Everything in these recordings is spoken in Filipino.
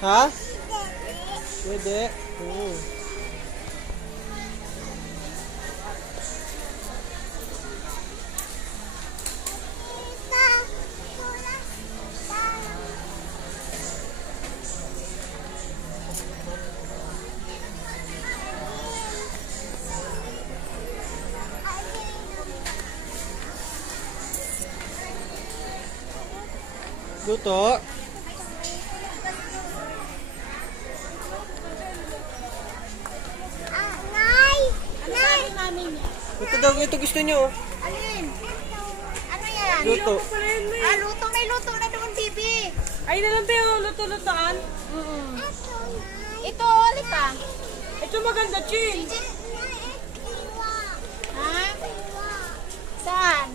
Ha? Pwede. Oo. Luto. Ito daw, ito gusto nyo. Alin? Ano yan? Luto. Luto. May luto na doon, Bibi. Ay, na lang ba yung luto-lutoan? Ito, ulit pa. Ito maganda, Chin. Ha? Saan?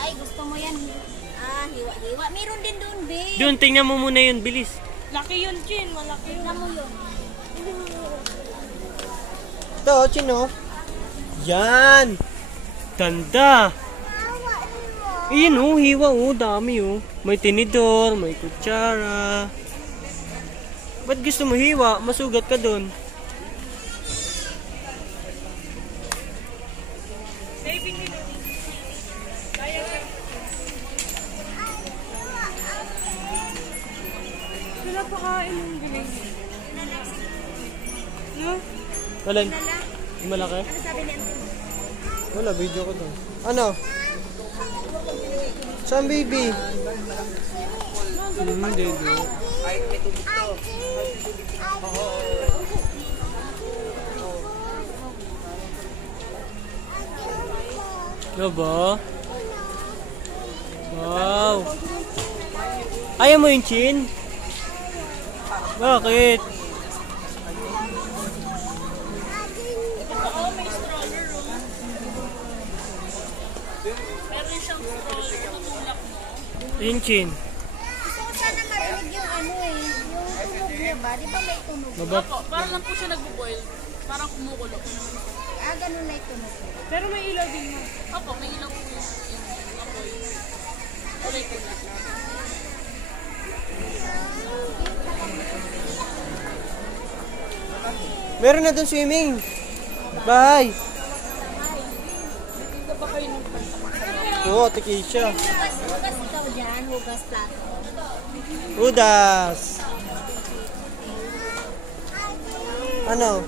Ay, gusto mo yan. Hiwa-hiwa. Meron din doon, Bibi. Doon, tingnan mo muna yun, bilis. Laki yun, Chin. Malaki yun. Tingnan mo yun. Ito, Chino. Yan. Ganda. Iyan oh, hiwa oh, dami oh. May tinidor, may kutsara. Ba't gusto mo hiwa? Masugat ka dun. Saving nila. Wala pa kain yung giling. No? Alin? Malaki? Ano sabi niya? Wala, video ko to. Ano? Saan baby? Hindi. Ano ba? Wow. Ayaw mo yung chin? Bakit? Yung chin. Gusto ko sana marinig yung ano eh. Yung tunog niya ba? Di ba may tunog? Mabat. Parang lang po siya nagbo-boil. Parang kumukulo. Ganun na yung tunog. Pero may ilaw din mo. Opo, may ilaw po yung apoy. Okay po. Meron na doon swimming. Bye. Dito ba kayo nung Oo, tikisya. Hugas ikaw dyan. Hugas plato. Udas. Ano?